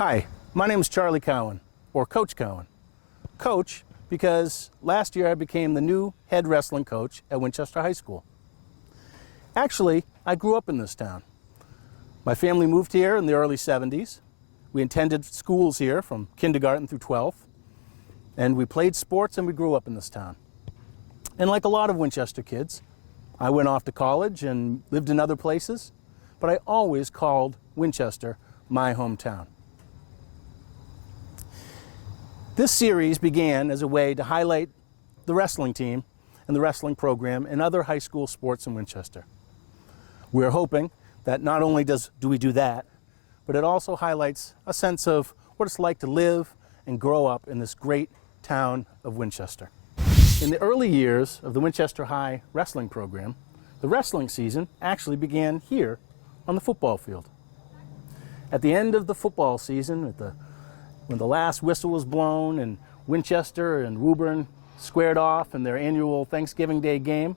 Hi, my name is Charlie Cowen, or Coach Cowen. Coach because last year I became the new head wrestling coach at Winchester High School. Actually, I grew up in this town. My family moved here in the early 70s. We attended schools here from kindergarten through 12th, and we played sports and we grew up in this town. And like a lot of Winchester kids, I went off to college and lived in other places, but I always called Winchester my hometown. This series began as a way to highlight the wrestling team and the wrestling program and other high school sports in Winchester. We're hoping that not only do we do that, but it also highlights a sense of what it's like to live and grow up in this great town of Winchester. In the early years of the Winchester High wrestling program, the wrestling season actually began here on the football field. At the end of the football season, when the last whistle was blown and Winchester and Woburn squared off in their annual Thanksgiving Day game,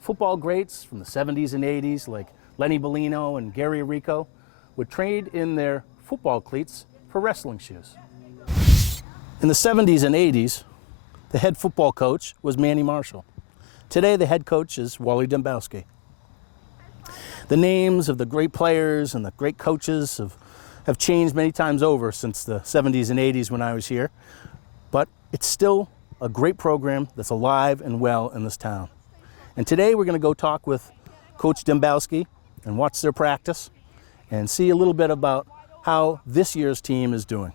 football greats from the 70s and 80s like Lenny Bellino and Gary Rico would trade in their football cleats for wrestling shoes. In the 70s and 80s, the head football coach was Manny Marshall. Today, the head coach is Wally Dembowski. The names of the great players and the great coaches have changed many times over since the 70s and 80s when I was here, but it's still a great program that's alive and well in this town. And today we're going to go talk with Coach Dembowski and watch their practice and see a little bit about how this year's team is doing.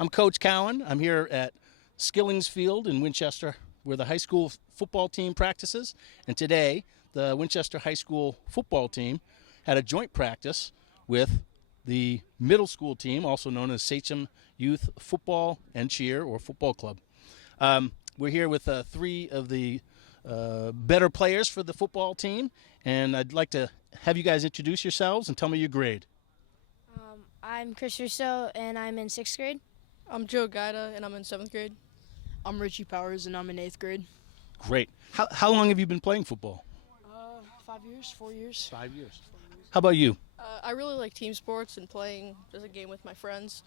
I'm Coach Cowen. I'm here at Skillings Field in Winchester, where the high school football team practices. And today, the Winchester High School football team had a joint practice with the middle school team, also known as Sachem Youth Football and Cheer, or Football Club. We're here with three of the better players for the football team, and I'd like to have you guys introduce yourselves and tell me your grade. I'm Chris Russo, and I'm in 6th grade. I'm Joe Gaida, and I'm in 7th grade. I'm Richie Powers, and I'm in 8th grade. Great. How long have you been playing football? 5 years, 4 years. 5 years. How about you? I really like team sports and playing as a game with my friends.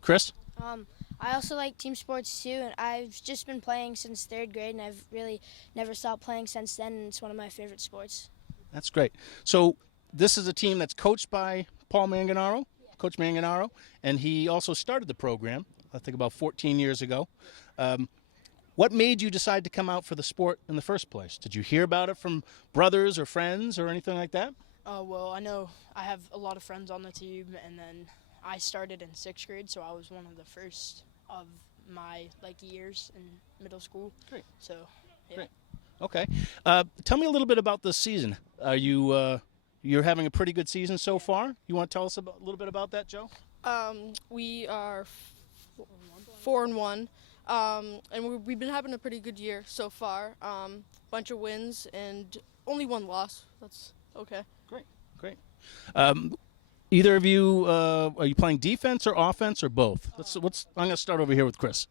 Chris? I also like team sports too, and I've just been playing since 3rd grade, and I've really never stopped playing since then, and it's one of my favorite sports. That's great. So this is a team that's coached by Paul Manganaro, Coach Manganaro, and he also started the program, I think about 14 years ago. What made you decide to come out for the sport in the first place? Did you hear about it from brothers or friends or anything like that? Well, I know I have a lot of friends on the team, and then I started in 6th grade, so I was one of the first of my years in middle school. Great. So, yeah. Great. Okay. Tell me a little bit about this season. Are you you're having a pretty good season so far? You want to tell us a little bit about that, Joe? We are 4-1, and we've been having a pretty good year so far. Bunch of wins and only one loss. That's okay. Great. Either of you, are you playing defense or offense or both? I'm going to start over here with Chris.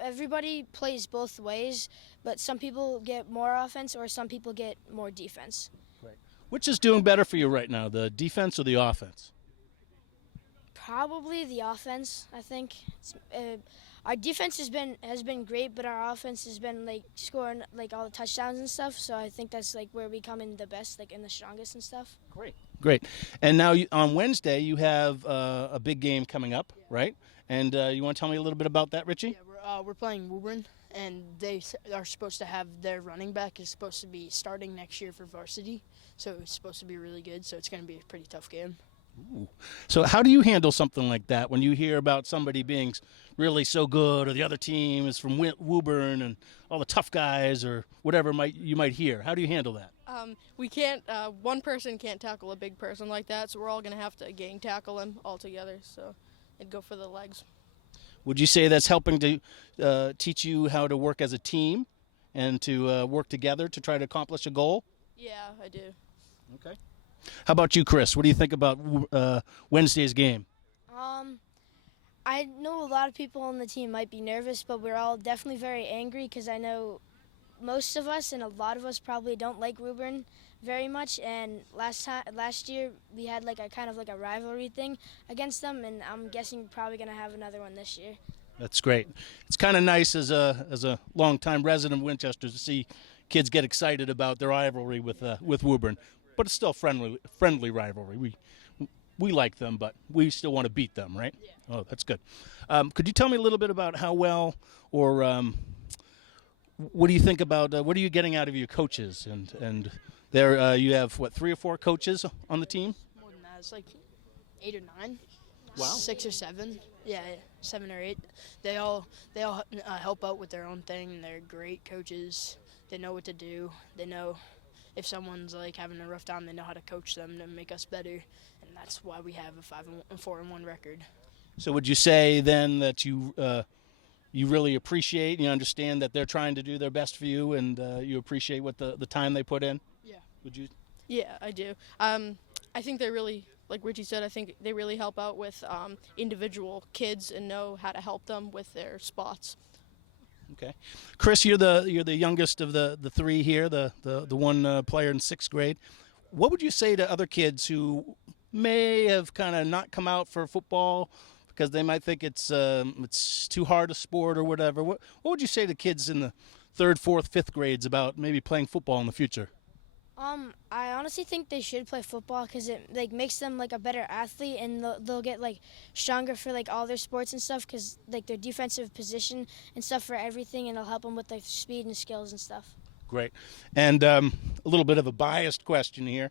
Everybody plays both ways, but some people get more offense or some people get more defense. Great. Which is doing better for you right now, the defense or the offense? Probably the offense, I think. Our defense has been great, but our offense has been scoring all the touchdowns and stuff. So I think that's where we come in the best, and the strongest and stuff. Great. And now on Wednesday you have a big game coming up, right? And you want to tell me a little bit about that, Richie? Yeah, we're playing Woburn, and they are supposed to have their running back is supposed to be starting next year for Varsity. So it's supposed to be really good. So it's going to be a pretty tough game. Ooh. So how do you handle something like that when you hear about somebody being really so good, or the other team is from Woburn and all the tough guys or whatever you might hear? How do you handle that? We can't. One person can't tackle a big person like that, so we're all gonna have to gang tackle him all together. So, and go for the legs. Would you say that's helping to teach you how to work as a team and to work together to try to accomplish a goal? Yeah, I do. Okay. How about you, Chris? What do you think about Wednesday's game? I know a lot of people on the team might be nervous, but we're all definitely very angry because I know most of us and a lot of us probably don't like Woburn very much. And last year we had like a kind of like a rivalry thing against them, and I'm guessing we're probably gonna have another one this year. That's great. It's kind of nice as a longtime resident of Winchester to see kids get excited about their rivalry with Woburn, but it's still friendly rivalry. We like them, but we still want to beat them, right? Yeah. Oh, that's good. Could you tell me a little bit about how well, or what do you think about what are you getting out of your coaches? And there you have what, 3 or 4 coaches on the team? More than that, it's like 8 or 9. Wow. 6 or 7. Yeah, 7 or 8. They all help out with their own thing. They're great coaches. They know what to do. They know if someone's like having a rough time, they know how to coach them to make us better, and that's why we have a 4-1 record. So would you say then that you really appreciate and you understand that they're trying to do their best for you, and you appreciate what the time they put in? Yeah. Would you? Yeah, I do. I think they really, like Richie said, I think they really help out with individual kids and know how to help them with their spots. Okay, Chris, you're the youngest of the 3 here, the one player in 6th grade. What would you say to other kids who may have kind of not come out for football because they might think it's too hard a sport or whatever? What would you say to kids in the 3rd, 4th, 5th grades about maybe playing football in the future? I honestly think they should play football because it like makes them like a better athlete, and they'll get like stronger for like all their sports and stuff because like their defensive position and stuff for everything, and it'll help them with like speed and skills and stuff. Great. And a little bit of a biased question here.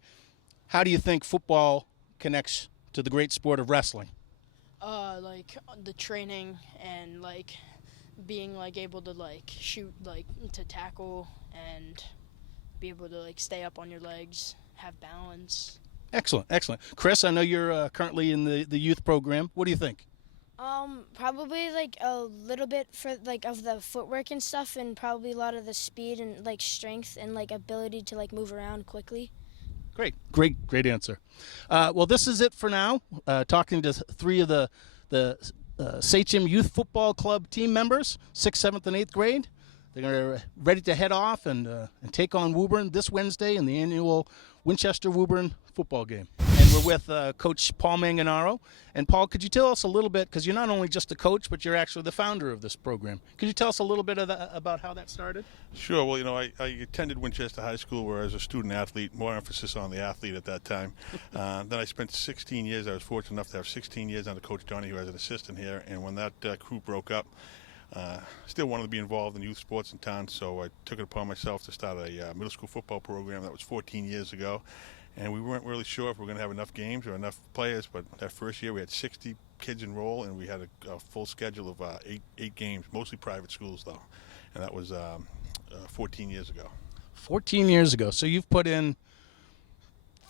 How do you think football connects to the great sport of wrestling? Like the training and like being like able to like shoot, like to tackle and be able to like stay up on your legs, have balance. Excellent. Chris, I know you're currently in the youth program. What do you think? Probably like a little bit for like of the footwork and stuff, and probably a lot of the speed and like strength and like ability to like move around quickly. Great answer. Well, this is it for now. Talking to 3 of the Sachem Youth Football Club team members, 6th, 7th, and 8th grade. They're ready to head off and take on Woburn this Wednesday in the annual Winchester-Woburn football game. And we're with Coach Paul Manganaro. And Paul, could you tell us a little bit, because you're not only just a coach, but you're actually the founder of this program. Could you tell us a little bit about how that started? Sure. Well, I attended Winchester High School where I was a student athlete, more emphasis on the athlete at that time. Then I spent 16 years. I was fortunate enough to have 16 years under Coach Donnie, who was an assistant here. And when that crew broke up, still wanted to be involved in youth sports in town, so I took it upon myself to start a middle school football program. That was 14 years ago, and we weren't really sure if we were going to have enough games or enough players, but that first year we had 60 kids enroll, and we had a full schedule of 8 games, mostly private schools though, and that was 14 years ago. 14 years ago. So you've put in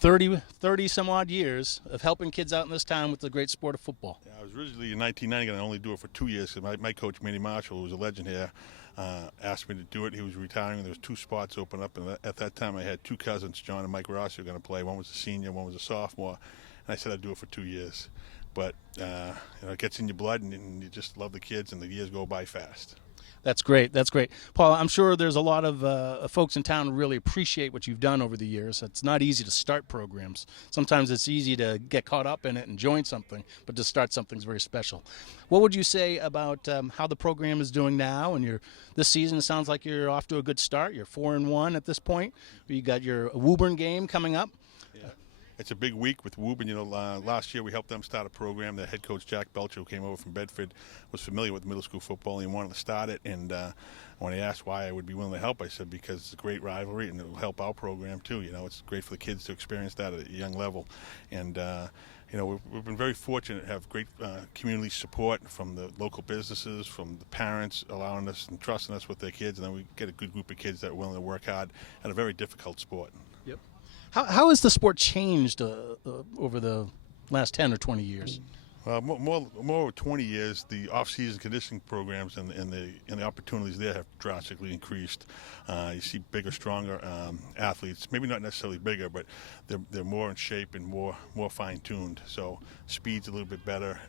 30 some odd years of helping kids out in this town with the great sport of football. Yeah, I was originally in 1990 going to only do it for 2 years because my coach, Manny Marshall, who was a legend here, asked me to do it. He was retiring. There was 2 spots open up, and at that time I had 2 cousins, John and Mike Ross, who were going to play. One was a senior, one was a sophomore, and I said I'd do it for 2 years. But it gets in your blood, and you just love the kids, and the years go by fast. That's great. Paul, I'm sure there's a lot of folks in town who really appreciate what you've done over the years. It's not easy to start programs. Sometimes it's easy to get caught up in it and join something, but to start something's very special. What would you say about how the program is doing now? And this season, it sounds like you're off to a good start. You're 4-1 at this point. You got your Woburn game coming up. Yeah. It's a big week with Woburn. Last year we helped them start a program. Their head coach, Jack Belcher, who came over from Bedford, was familiar with middle school football and wanted to start it. And when he asked why I would be willing to help, I said because it's a great rivalry and it will help our program too. It's great for the kids to experience that at a young level. And we've been very fortunate to have great community support from the local businesses, from the parents allowing us and trusting us with their kids, and then we get a good group of kids that are willing to work hard at a very difficult sport. Yep. How has the sport changed over the last 10 or 20 years? More 20 years, the off-season conditioning programs and the opportunities there have drastically increased. You see bigger, stronger athletes. Maybe not necessarily bigger, but they're more in shape and more fine-tuned. So speed's a little bit better,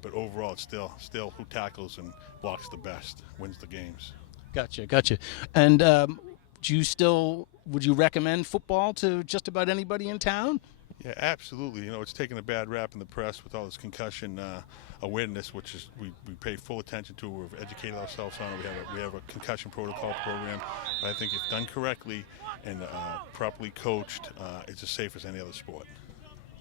but overall, it's still who tackles and blocks the best wins the games. Gotcha. And would you recommend football to just about anybody in town? Yeah, absolutely. It's taken a bad rap in the press with all this concussion awareness, which is we pay full attention to. We've educated ourselves on it. We have a concussion protocol program. But I think if done correctly and properly coached, it's as safe as any other sport.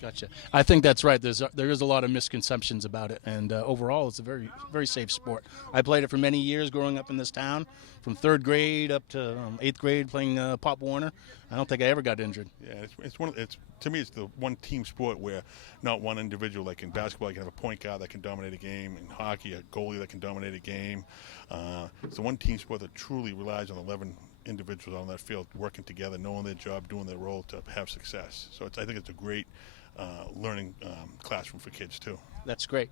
Gotcha. I think that's right. There is a lot of misconceptions about it, and overall, it's a very, very safe sport. I played it for many years growing up in this town, from 3rd grade up to 8th grade, playing Pop Warner. I don't think I ever got injured. Yeah, to me, it's the one team sport where not one individual. Like in basketball, you can have a point guard that can dominate a game. In hockey, a goalie that can dominate a game. It's the one team sport that truly relies on 11 individuals on that field working together, knowing their job, doing their role to have success. So I think it's a great learning classroom for kids too. That's great.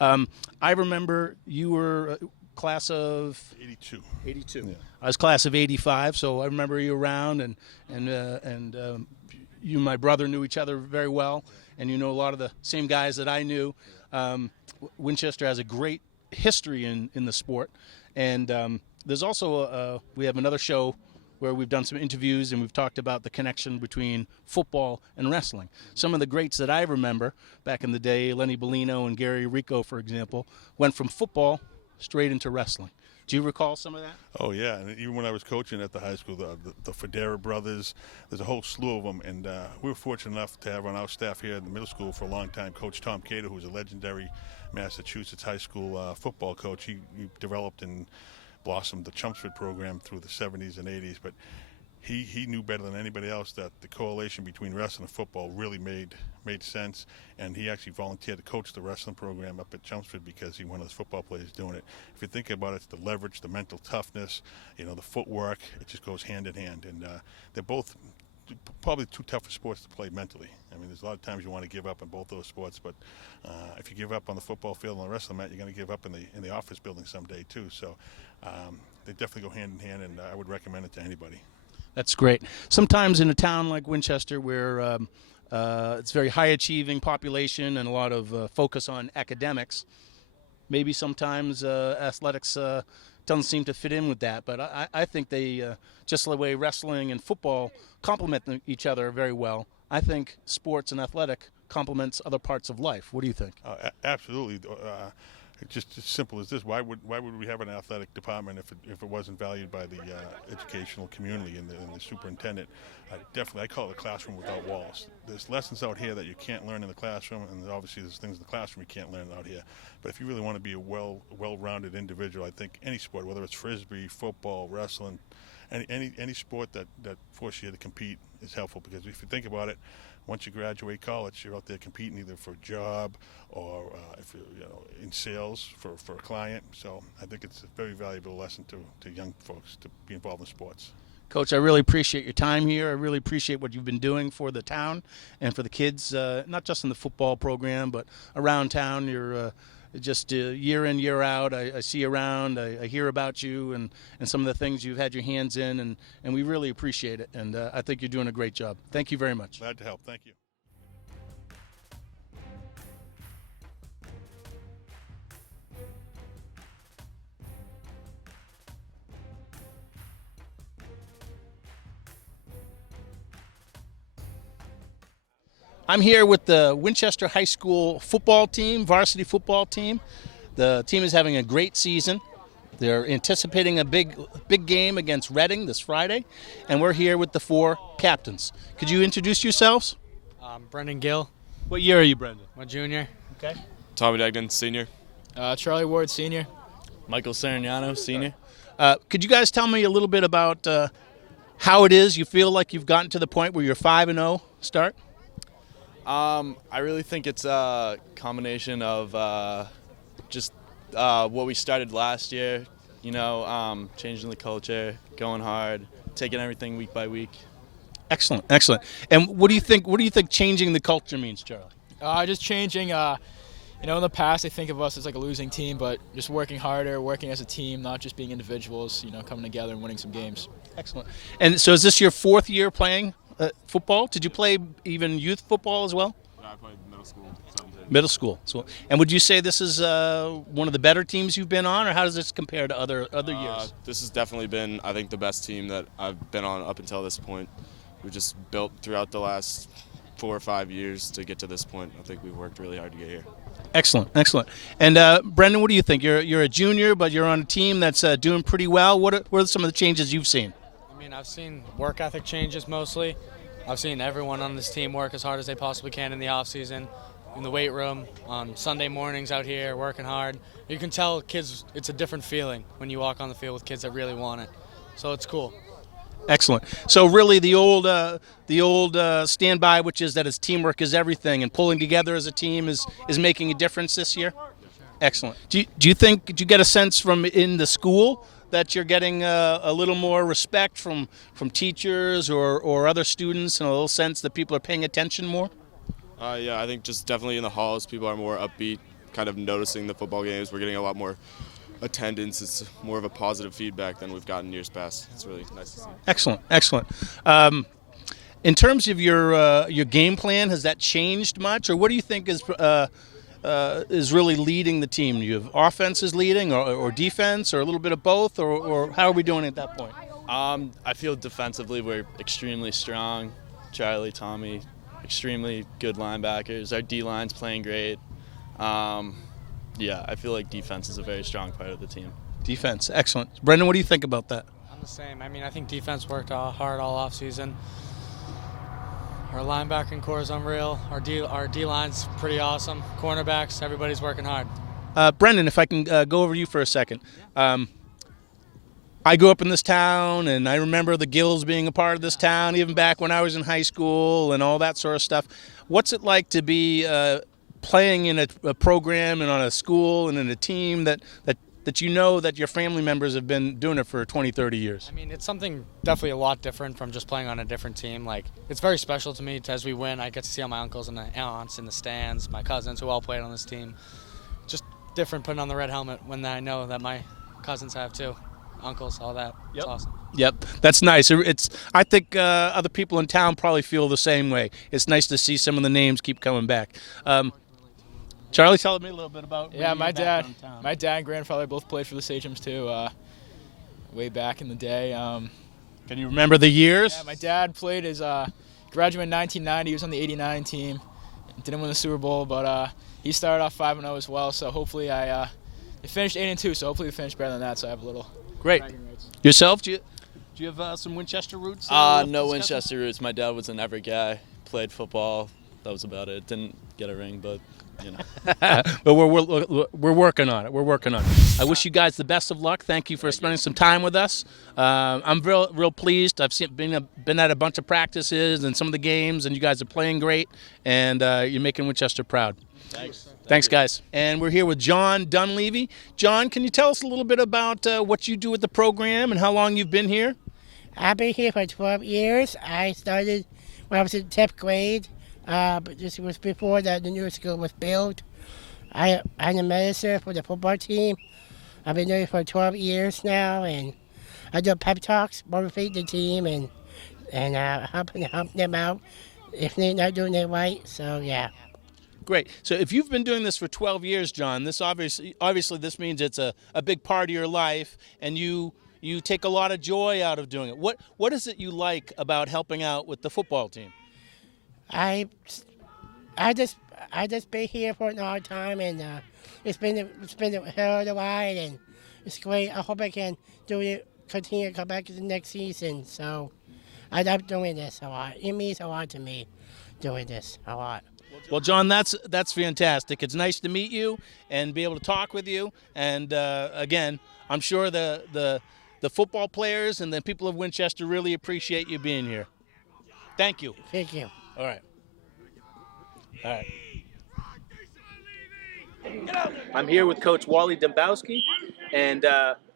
I remember you were class of 82. Yeah. I was class of 85, so I remember you around, and you and my brother knew each other very well, and you know a lot of the same guys that I knew. Winchester has a great history in the sport, and there's also we have another show where we've done some interviews and we've talked about the connection between football and wrestling. Some of the greats that I remember back in the day, Lenny Bellino and Gary Rico, for example, went from football straight into wrestling. Do you recall some of that? Oh, yeah. And even when I was coaching at the high school, the Federa brothers, there's a whole slew of them. And we were fortunate enough to have on our staff here in the middle school for a long time, Coach Tom Cater, who's a legendary Massachusetts high school football coach. He developed and blossomed the Chelmsford program through the 70s and 80s, but he knew better than anybody else that the correlation between wrestling and football really made sense, and he actually volunteered to coach the wrestling program up at Chelmsford because he wanted his football players doing it. If you think about it, it's the leverage, the mental toughness, the footwork, it just goes hand in hand, and they're both probably too tough for sports to play mentally. I mean, there's a lot of times you want to give up in both those sports, but if you give up on the football field and the wrestling mat, you're going to give up in the office building someday too. So they definitely go hand in hand, and I would recommend it to anybody. That's great. Sometimes in a town like Winchester, where it's very high-achieving population and a lot of focus on academics, maybe sometimes athletics doesn't seem to fit in with that. But I think they, just the way wrestling and football complement each other very well, I think sports and athletic complements other parts of life. What do you think? Absolutely. Just as simple as this. Why would we have an athletic department if it wasn't valued by the educational community and the superintendent? I call it a classroom without walls. There's lessons out here that you can't learn in the classroom, and obviously there's things in the classroom you can't learn out here. But if you really want to be a well-rounded individual, I think any sport, whether it's frisbee, football, wrestling, any sport that forces you to compete is helpful, because if you think about it, once you graduate college, you're out there competing either for a job or if you're in sales for a client. So I think it's a very valuable lesson to young folks to be involved in sports. Coach, I really appreciate your time here. I really appreciate what you've been doing for the town and for the kids, not just in the football program, but around town. You're just year in, year out. I see you around. I hear about you and some of the things you've had your hands in, and we really appreciate it. And I think you're doing a great job. Thank you very much. Glad to help. Thank you. I'm here with the Winchester High School football team, varsity football team. The team is having a great season. They're anticipating a big game against Reading this Friday, and we're here with the 4 captains. Could you introduce yourselves? Brendan Gill. What year are you, Brendan? I'm a junior. Okay. Tommy Degnan, senior. Charlie Ward, senior. Michael Sarignano, senior. Could you guys tell me a little bit about how it is you feel like you've gotten to the point where you're 5-0 start? I really think it's a combination of just what we started last year, changing the culture, going hard, taking everything week by week. Excellent. And what do you think changing the culture means, Charlie? Just changing, You know, in the past, they think of us as like a losing team, but just working harder, working as a team, not just being individuals, you know, coming together and winning some games. Excellent. And so is this your 4th year playing football? Did you play even youth football as well? Yeah, I played middle school. 17. Middle school. So, and would you say this is one of the better teams you've been on, or how does this compare to other years? This has definitely been, I think, the best team that I've been on up until this point. We've just built throughout the last 4 or 5 years to get to this point. I think we've worked really hard to get here. Excellent, excellent. And Brendan, what do you think? You're a junior, but you're on a team that's doing pretty well. What are some of the changes you've seen? I mean, I've seen work ethic changes mostly. I've seen everyone on this team work as hard as they possibly can in the off season, in the weight room, on Sunday mornings out here working hard. You can tell kids, it's a different feeling when you walk on the field with kids that really want it. So it's cool. Excellent. So really, the old standby, which is that it's teamwork is everything, and pulling together as a team is making a difference this year. Excellent. Do you get a sense from in the school that you're getting a little more respect from teachers or other students, and a little sense that people are paying attention more? Yeah, I think just definitely in the halls, people are more upbeat, kind of noticing the football games. We're getting a lot more attendance. It's more of a positive feedback than we've gotten years past. It's really nice to see. Excellent, excellent. In terms of your game plan, has that changed much, or what do you think is really leading the team? Do you have offense is leading, or defense, or a little bit of both, or how are we doing at that point? I feel defensively we're extremely strong. Charlie, Tommy, extremely good linebackers. Our D-line's playing great. Yeah, I feel like defense is a very strong part of the team. Defense, excellent. Brendan, what do you think about that? I'm the same. I mean, I think defense worked hard all off season. Our linebacking core is unreal. Our D-line's pretty awesome. Cornerbacks, everybody's working hard. Brendan, if I can go over to you for a second. I grew up in this town, and I remember the Gills being a part of this town, even back when I was in high school and all that sort of stuff. What's it like to be playing in a program and on a school and in a team that you know that your family members have been doing it for 20, 30 years? I mean, it's something definitely a lot different from just playing on a different team. Like, it's very special to me as we win. I get to see all my uncles and aunts in the stands, my cousins who all played on this team. Just different putting on the red helmet when I know that my cousins have too. Uncles, all that. Yep. It's awesome. Yep, that's nice. I think other people in town probably feel the same way. It's nice to see some of the names keep coming back. Charlie, tell me a little bit about. Yeah, my dad and grandfather both played for the Sachems too, way back in the day. Can you remember the years? Yeah, my dad played his graduated in 1990. He was on the '89 team. Didn't win the Super Bowl, but he started off 5-0 as well. So hopefully they finished 8-2. So hopefully we finish better than that. So I have a little. Great. Yourself? Do you have some Winchester roots? No Winchester roots. My dad was an Everett guy. Played football. That was about it. Didn't get a ring, but you know. But we're working on it. We're working on it. I wish you guys the best of luck. Thank you for spending some time with us. I'm real pleased. I've been at a bunch of practices and some of the games, and you guys are playing great, and you're making Winchester proud. Thanks. Thanks, guys. And we're here with John Dunleavy. John, can you tell us a little bit about what you do with the program and how long you've been here? I've been here for 12 years. I started when I was in 10th grade, but this was before the new school was built. I'm the minister for the football team. I've been doing it for 12 years now, and I do pep talks, motivate the team, and help them out if they're not doing it right. So, yeah. Great. So if you've been doing this for 12 years, John, this obviously this means it's a big part of your life, and you take a lot of joy out of doing it. What is it you like about helping out with the football team? I just been here for a long time, and it's been a hell of a ride, and it's great. I hope I can continue to come back to the next season. So I love doing this a lot. It means a lot to me, doing this a lot. Well, John, that's fantastic. It's nice to meet you and be able to talk with you. And again, I'm sure the football players and the people of Winchester really appreciate you being here. Thank you. Thank you. All right. I'm here with Coach Wally Dembowski. And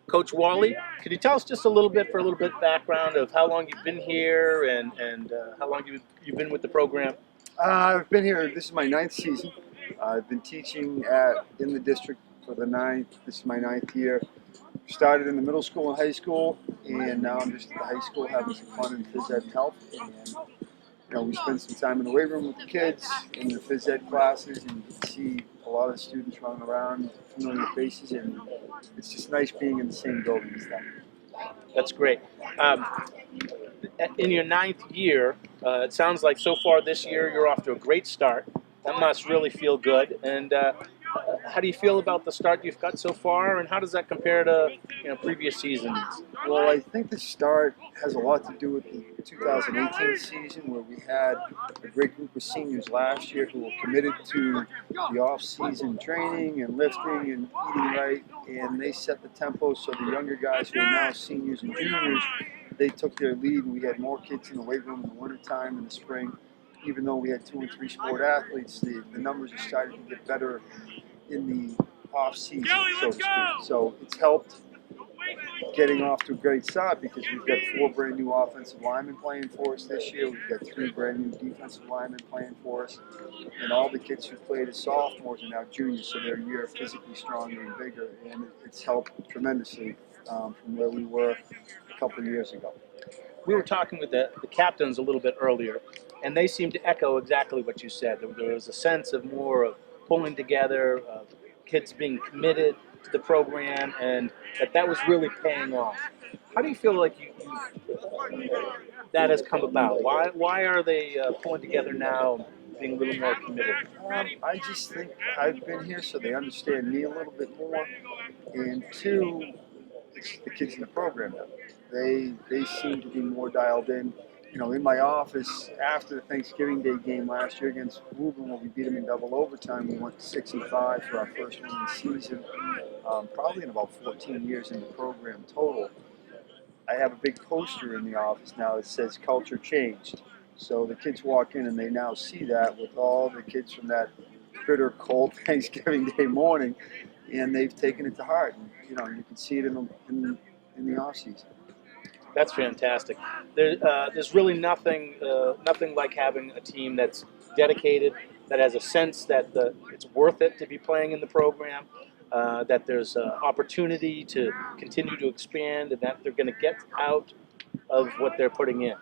Coach Wally, can you tell us just a little bit background of how long you've been here and how long you've been with the program? I've been here, this is my 9th season. I've been teaching in the district for this is my 9th year. Started in the middle school and high school, and now I'm just at the high school having some fun in phys ed and health. And we spend some time in the weight room with the kids in the phys ed classes, and you can see a lot of students running around, familiar faces, and it's just nice being in the same building as them. That's great. In your 9th year, it sounds like so far this year you're off to a great start. That must really feel good. And how do you feel about the start you've got so far, and how does that compare to previous seasons? Well, I think the start has a lot to do with the 2018 season, where we had a great group of seniors last year who were committed to the off-season training and lifting and eating right, and they set the tempo so the younger guys who are now seniors and juniors, they took their lead, and we had more kids in the weight room in the wintertime and the spring. Even though we had 2 and 3 sport athletes, the numbers are starting to get better in the off-season, so to speak. So it's helped getting off to a great start because we've got 4 brand new offensive linemen playing for us this year. We've got 3 brand new defensive linemen playing for us. And all the kids who played as sophomores are now juniors, so they're a year physically stronger and bigger. And it's helped tremendously from where we were a couple of years ago. We were talking with the captains a little bit earlier, and they seemed to echo exactly what you said. There was a sense of more of pulling together, of kids being committed to the program, and that was really paying off. How do you feel like that has come about? Why are they pulling together now, being a little more committed? I just think I've been here so they understand me a little bit more, and 2, it's the kids in the program now. They seem to be more dialed in. In my office after the Thanksgiving Day game last year against Woburn, where we beat them in double overtime, we went 6-5 for our first win of the season, probably in about 14 years in the program total. I have a big poster in the office now that says "Culture Changed." So the kids walk in and they now see that with all the kids from that bitter, cold Thanksgiving Day morning, and they've taken it to heart. And, you can see it in the off season. That's fantastic. There's really nothing like having a team that's dedicated, that has a sense that it's worth it to be playing in the program, that there's opportunity to continue to expand, and that they're going to get out of what they're putting in.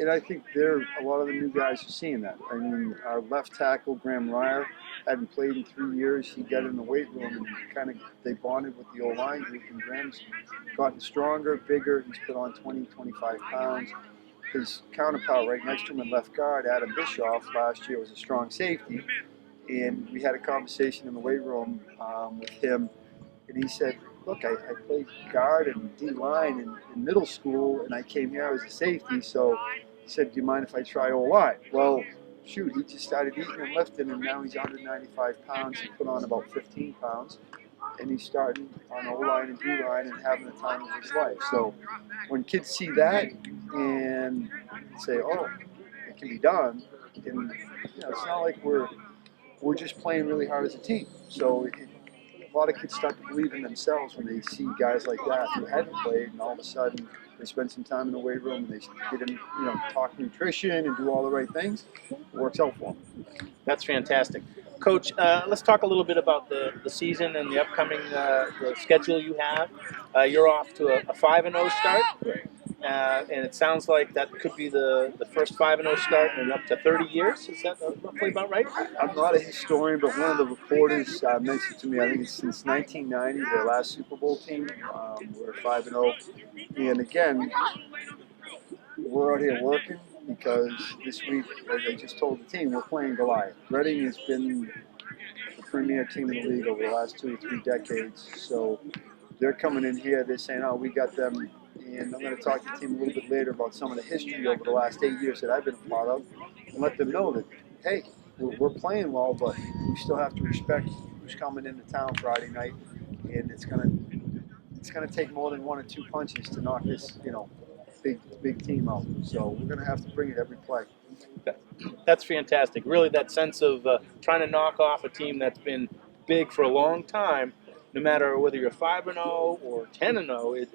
And I think a lot of the new guys are seeing that. I mean, our left tackle, Graham Ryer, hadn't played in 3 years. He got in the weight room and they bonded with the O-line group, and Graham's gotten stronger, bigger. He's put on 20, 25 pounds. His counterpart right next to him in left guard, Adam Bischoff, last year was a strong safety. And we had a conversation in the weight room with him, and he said, look, I played guard and D-line in middle school, and I came here as a safety, so he said, do you mind if I try O-line? Well, shoot, he just started eating and lifting, and now he's 195 pounds. He put on about 15 pounds, and he's starting on O-line and D-line and having the time of his life. So when kids see that and say, oh, it can be done, and it's not like we're just playing really hard as a team. So a lot of kids start to believe in themselves when they see guys like that who hadn't played, and all of a sudden they spend some time in the weight room and they get in, talk nutrition and do all the right things. It works out for them. That's fantastic. Coach, let's talk a little bit about the season and the upcoming the schedule you have. You're off to a 5-0 start, and it sounds like that could be the first 5-0 start in up to 30 years. Is that roughly about right? I'm not a historian, but one of the reporters mentioned to me, I think it's since 1990, their last Super Bowl team, we're 5-0. And again, we're out here working because this week, as I just told the team, we're playing Goliath. Reading has been the premier team in the league over the last 2 or 3 decades. So they're coming in here, they're saying, oh, we got them. And I'm going to talk to the team a little bit later about some of the history over the last 8 years that I've been a part of, and let them know that, hey, we're playing well, but we still have to respect who's coming into town Friday night, and it's going to take more than 1 or 2 punches to knock this, big team out. So we're going to have to bring it every play. That's fantastic. Really, that sense of trying to knock off a team that's been big for a long time, no matter whether you're 5-0 or 10-0,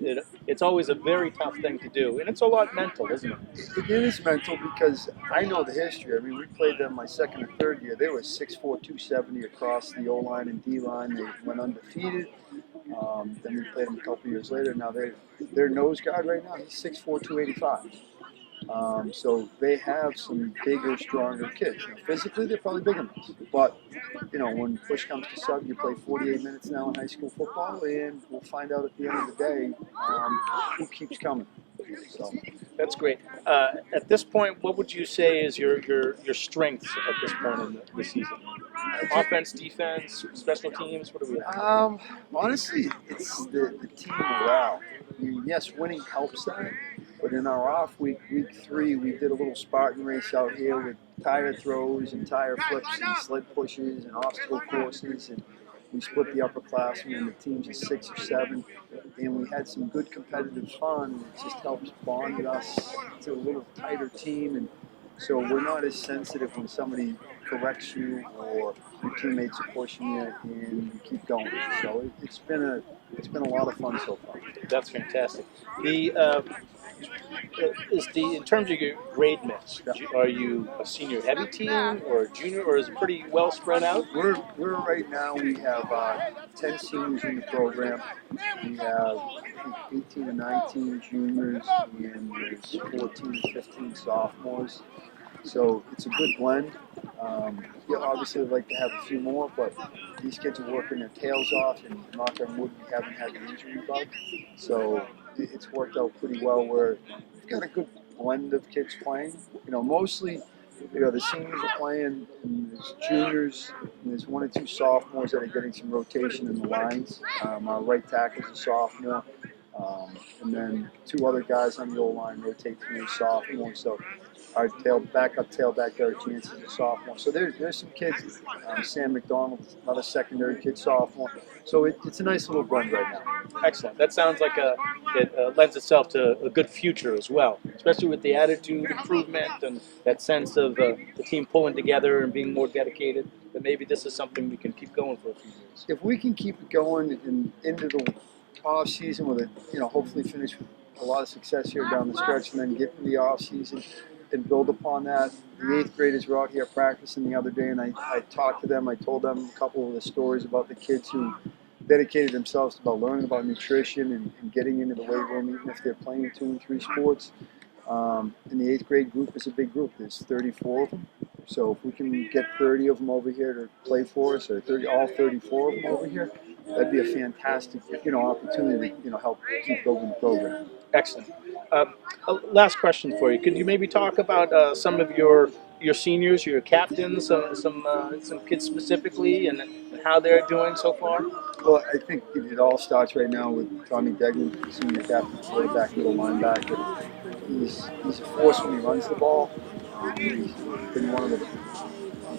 it's always a very tough thing to do, and it's a lot mental, isn't it? It is mental because I know the history. I mean, we played them my second and third year. They were 6'4", 270 across the O-line and D-line. They went undefeated. Then we played them a couple years later. Now their nose guard right now, he's 6'4", 285. So they have some bigger, stronger kids. Now, physically, they're probably bigger than us. But, when push comes to shove, you play 48 minutes now in high school football, and we'll find out at the end of the day who keeps coming. So That's great. At this point, what would you say is your strengths at this point in the season? Offense, defense, special teams, what do we have? Honestly, it's the team morale. I mean, yes, winning helps that, but in our off week 3, we did a little Spartan race out here with tire throws and tire flips and sled pushes and obstacle courses, and we split the upperclassmen into teams of 6 or 7, and we had some good competitive fun, and it just helps bond us to a little tighter team, and so we're not as sensitive when somebody corrects you or your teammates are pushing you and you keep going. So it's been a lot of fun so far. That's fantastic. In terms of your grade mix, are you a senior heavy team or a junior, or is it pretty well spread out? We're right now, we have 10 seniors in the program. We have, I think, 18 or 19 juniors, and there's 14 or 15 sophomores. So it's a good blend. Obviously, I'd like to have a few more, but these kids are working their tails off, and knock on wood, we haven't had an injury bug. So it's worked out pretty well where we've got a good blend of kids playing. Mostly, the seniors are playing, and there's juniors, and there's 1 or 2 sophomores that are getting some rotation in the lines. Our right tackle's a sophomore, and then 2 other guys on the O-line rotate through sophomore. So our tailback, Derek Chance is a sophomore. So there's some kids. Sam McDonald, another secondary kid, sophomore. So it's a nice little blend right now. Excellent. That sounds like it lends itself to a good future as well, especially with the attitude improvement and that sense of the team pulling together and being more dedicated. That maybe this is something we can keep going for a few years. If we can keep it going into the off season with it, hopefully finish with a lot of success here down the stretch, and then get into the off season and build upon that. The 8th graders were out here practicing the other day, and I talked to them. I told them a couple of the stories about the kids who dedicated themselves to learning about nutrition and getting into the weight room, even if they're playing 2 and 3 sports. And the 8th grade group is a big group. There's 34 of them. So if we can get 30 of them over here to play for us, or all 34 of them over here, that'd be a fantastic, opportunity to, help keep building the program. Excellent. Last question for you. Could you maybe talk about some of your seniors, your captains, some kids specifically, and how they're doing so far? Well, I think it all starts right now with Tommy Degnan, senior captain, quarterback, middle linebacker. He's a force when he runs the ball. He's been one of the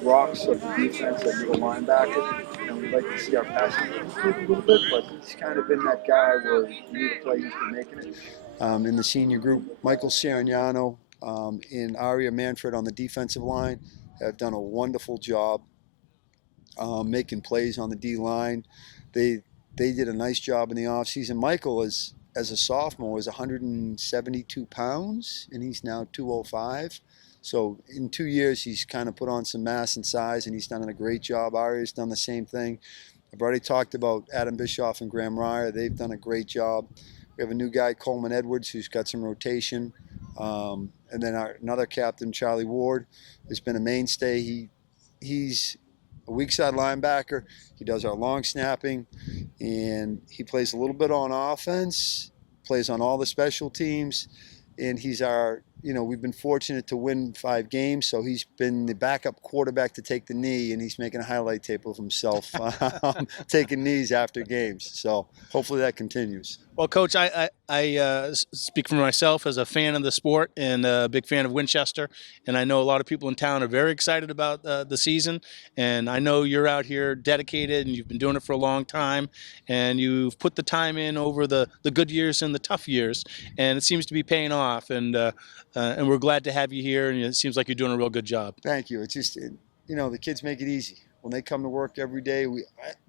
rocks of the defense at middle linebacker. We'd like to see our passing improve a little bit, but he's kind of been that guy where you need to play, he's been making it. In the senior group, Michael Serignano and Aria Manfred on the defensive line have done a wonderful job making plays on the D-line. They did a nice job in the offseason. Michael, as a sophomore, was 172 pounds, and he's now 205. So in 2 years, he's kind of put on some mass and size, and he's done a great job. Aria's done the same thing. I've already talked about Adam Bischoff and Graham Ryer. They've done a great job. We have a new guy, Coleman Edwards, who's got some rotation. And then another captain, Charlie Ward, has been a mainstay. He's a weak side linebacker. He does our long snapping, and he plays a little bit on offense, plays on all the special teams, and he's our, we've been fortunate to win 5 games, so he's been the backup quarterback to take the knee, and he's making a highlight tape of himself taking knees after games. So hopefully that continues. Well, Coach, I speak for myself as a fan of the sport and a big fan of Winchester, and I know a lot of people in town are very excited about the season, and I know you're out here dedicated, and you've been doing it for a long time, and you've put the time in over the good years and the tough years, and it seems to be paying off, and we're glad to have you here, and it seems like you're doing a real good job. Thank you. It's just, the kids make it easy. when they come to work every day,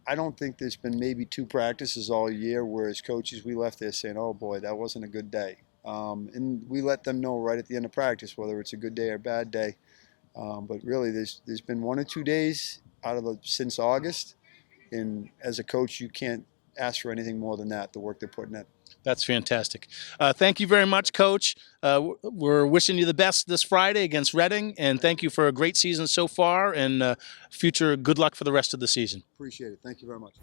I don't think there's been maybe 2 practices all year where as coaches we left there saying, oh boy, that wasn't a good day. And we let them know right at the end of practice whether it's a good day or a bad day. But really, there's been 1 or 2 days out of since August, and as a coach, you can't ask for anything more than that. The work they're putting in. That's fantastic. Thank you very much, Coach. We're wishing you the best this Friday against Reading, and thank you for a great season so far, and future good luck for the rest of the season. Appreciate it. Thank you very much.